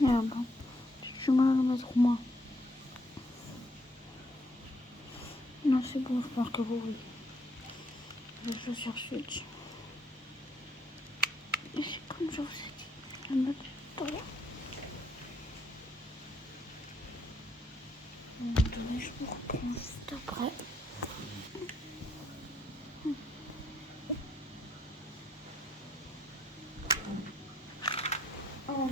Ah bon, j'ai du mal à le mettre moi. Non, c'est bon, je pense que vous voyez. Je vais choisir Switch. Et c'est comme je vous ai dit, la mettre tout à l'heure. À un moment donné, je vous reprends juste après. Oh.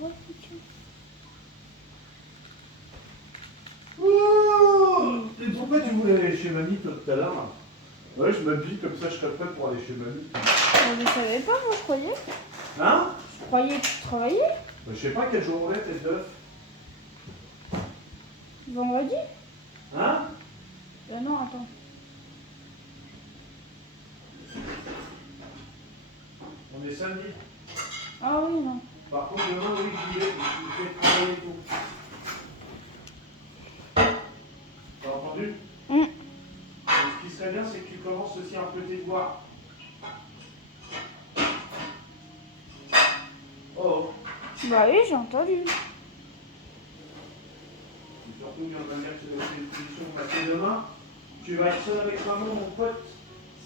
Ouais, ok. Oh, et pourquoi tu voulais aller chez mamie tout à l'heure? Ouais, je m'habille comme ça, je serais prêt pour aller chez mamie. Vous ne savez pas, moi je croyais. Hein? Je croyais que tu travaillais. Je sais pas quel jour on est, tes œufs. Vendredi? Hein? Ben non, attends. On est samedi. Ah oui, non. Par contre, demain, oui, j'y vais, je vais travailler et tout. T'as entendu? Hum. Ce qui serait bien, c'est que tu commences aussi un peu tes devoirs. Oh, Bah oui, j'ai entendu. et surtout, il y en a bien que c'est une position parce que demain, tu vas être seul avec maman, mon pote.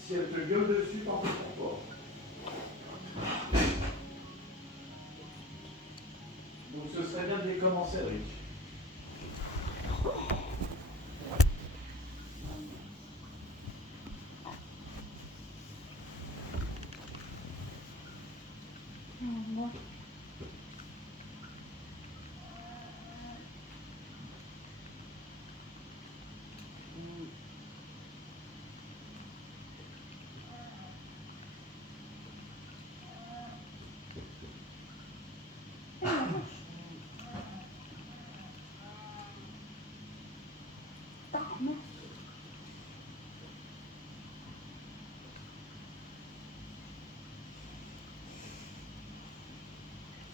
Si elle te gueule dessus, t'en fais pour toi. Donc ce serait bien de les commencer, Rick. Moi. Ah, non.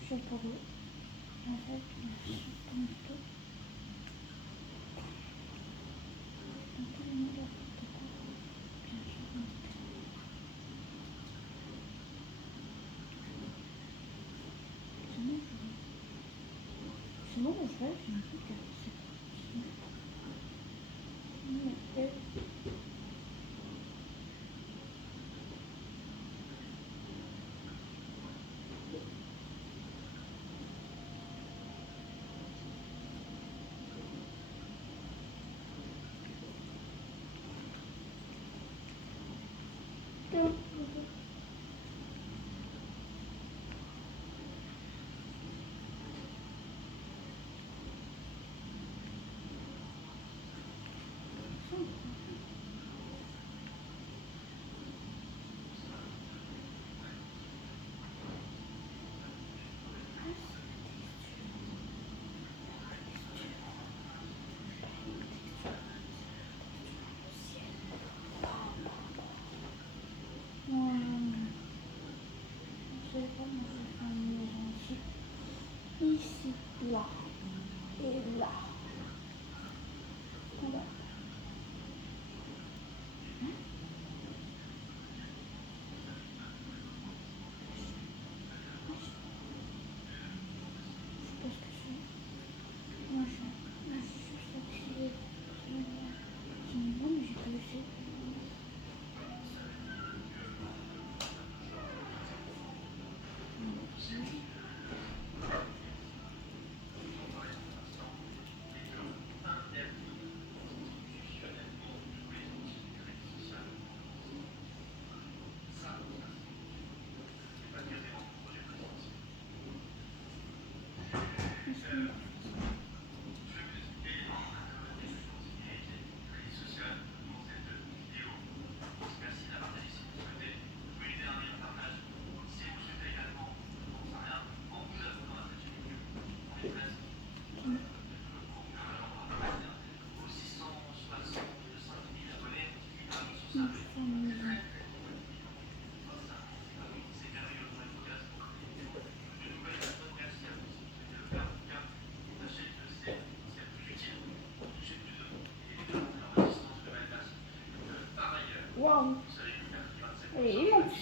Je sais pas où. En fait, je suis dans le dos. Dans tous les mots, n'importe quoi. Bien sûr, non. Sinon, je vais faire un truc. C'est tout. Waouh. Elle est immense.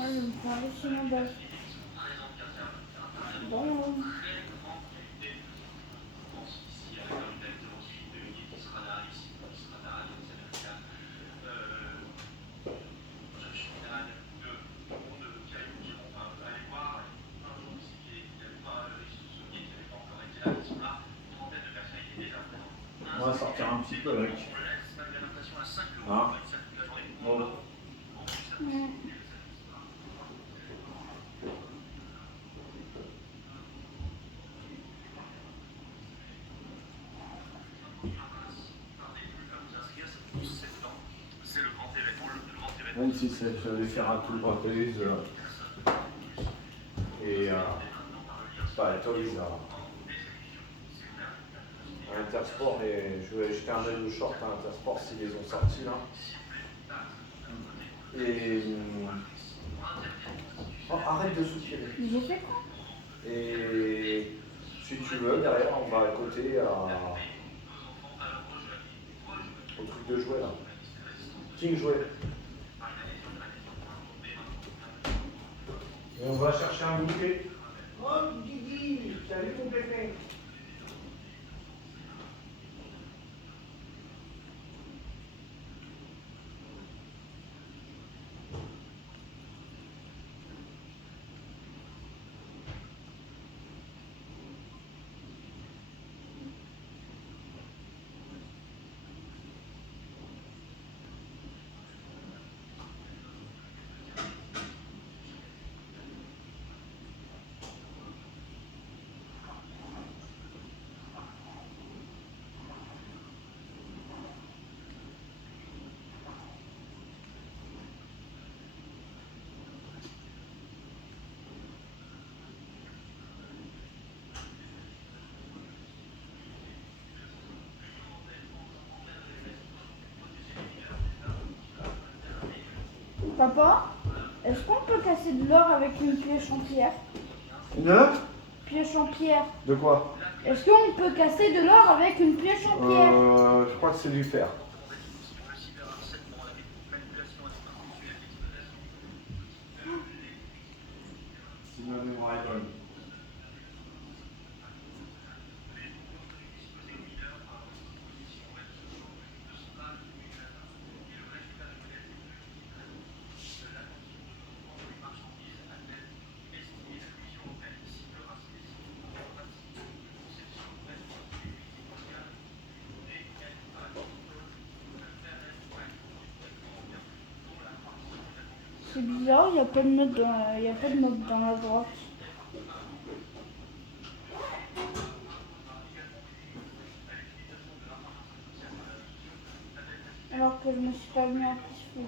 Ah, je me prends hallucinant base. Bon. On va sortir un petit peu avec. Hein? Bon. Même si ça devait faire un tour à téléviseur. Et pas à Toys, à Intersport, et je vais jeter un œil au short à Intersport s'ils les ont sortis là. Et. Oh, arrête de soupirer. J'ai fait quoi? Et si tu veux, derrière, on va à côté au truc de jouet là. King Jouet. Et on va chercher un bouquet. Oh, Guigui, salut ton pépé. Papa, est-ce qu'on peut casser de l'or avec une pioche en pierre? Une Pioche en pierre. De quoi? Est-ce qu'on peut casser de l'or avec une pioche en pierre? Je crois que c'est du fer. Si ma mémoire est bonne. C'est bizarre, il n'y a pas de note dans la droite. Alors que je me suis pas mis en plus.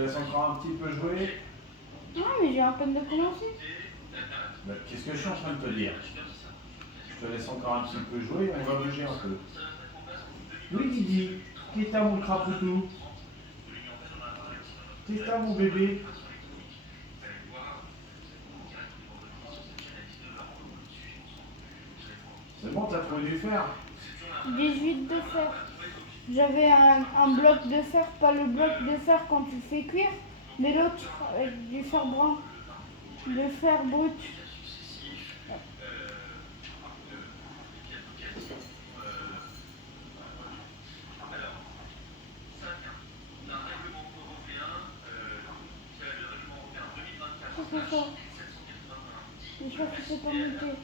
laisse encore un petit peu jouer. Non, mais j'ai à peine de commencer. Ben, qu'est-ce que je suis en train de te dire? Je te laisse encore un petit peu jouer, on va bouger un peu. Oui, Didi, qu'est-ce que t'as, mon crapoutou? Qu'est-ce que t'as, mon bébé? C'est bon, t'as trouvé du fer? 18 de fer. J'avais un bloc de fer, pas le bloc de fer quand tu fais cuire, mais l'autre avec du fer brun, le fer brut. C'est ça. J'espère que c'est pas monté.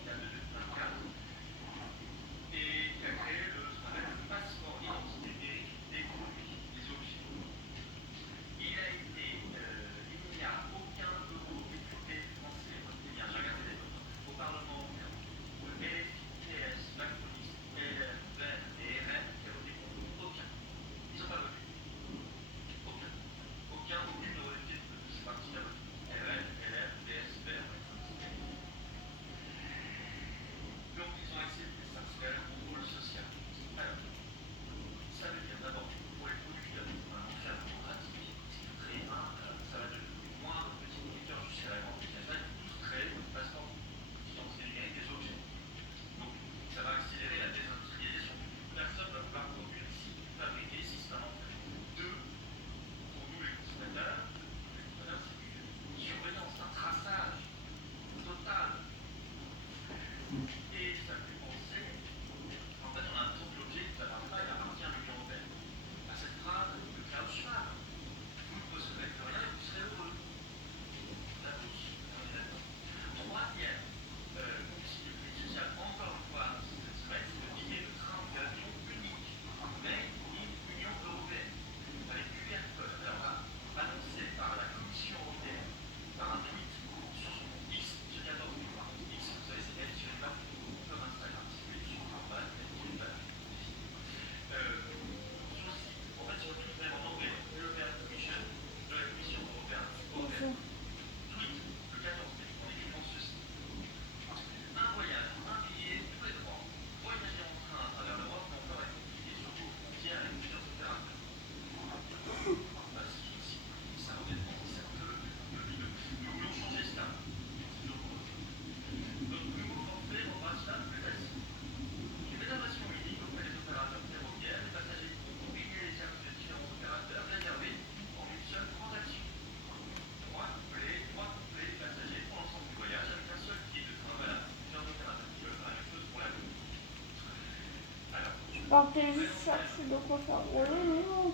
Je partais juste chercher de quoi faire rouler, mais non.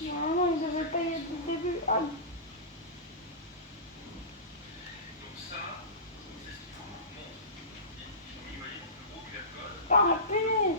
Normalement, il devait pas y être au début. Ah, pas rappeler.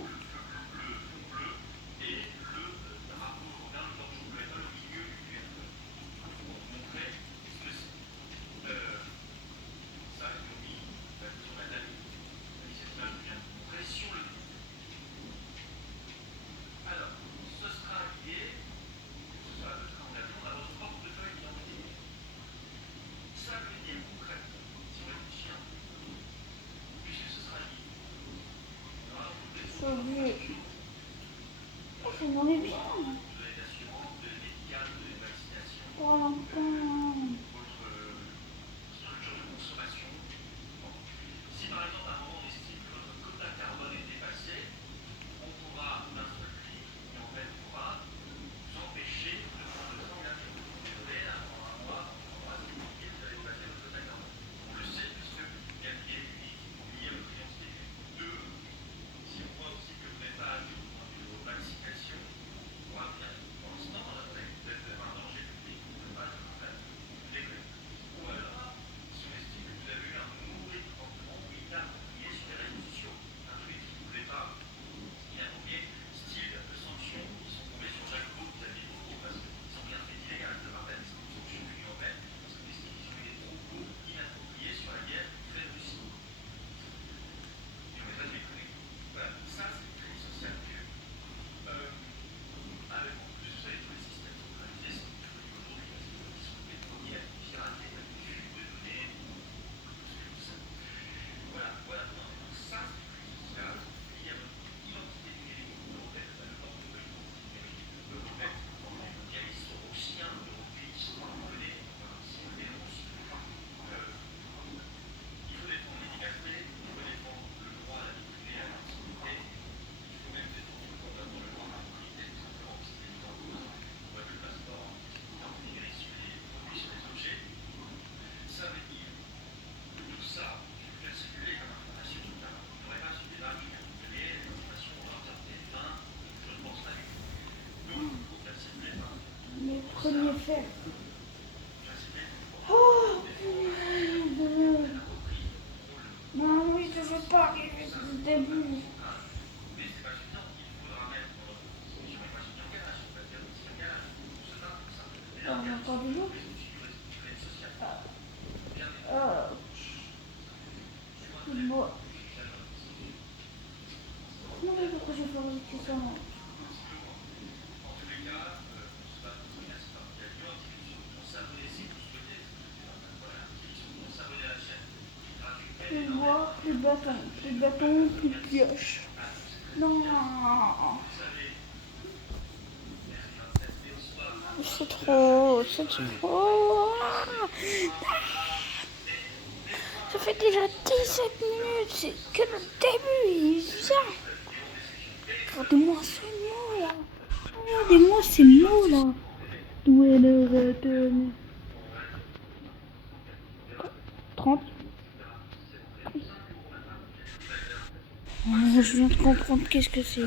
fer. Oh, punaise. Non, oui, je veux pas arriver au début. On a encore de l'eau. Bon. Non, mais pourquoi j'ai pas réussi ça? Plus de bois, plus de bâton, plus de pioche. Non. C'est trop, c'est trop. Ça fait déjà 17 minutes, c'est que le début, ça. Regardez-moi ces mots là. Regardez-moi ces mots là. D'où est le retour? 30. Je viens de comprendre qu'est-ce que c'est.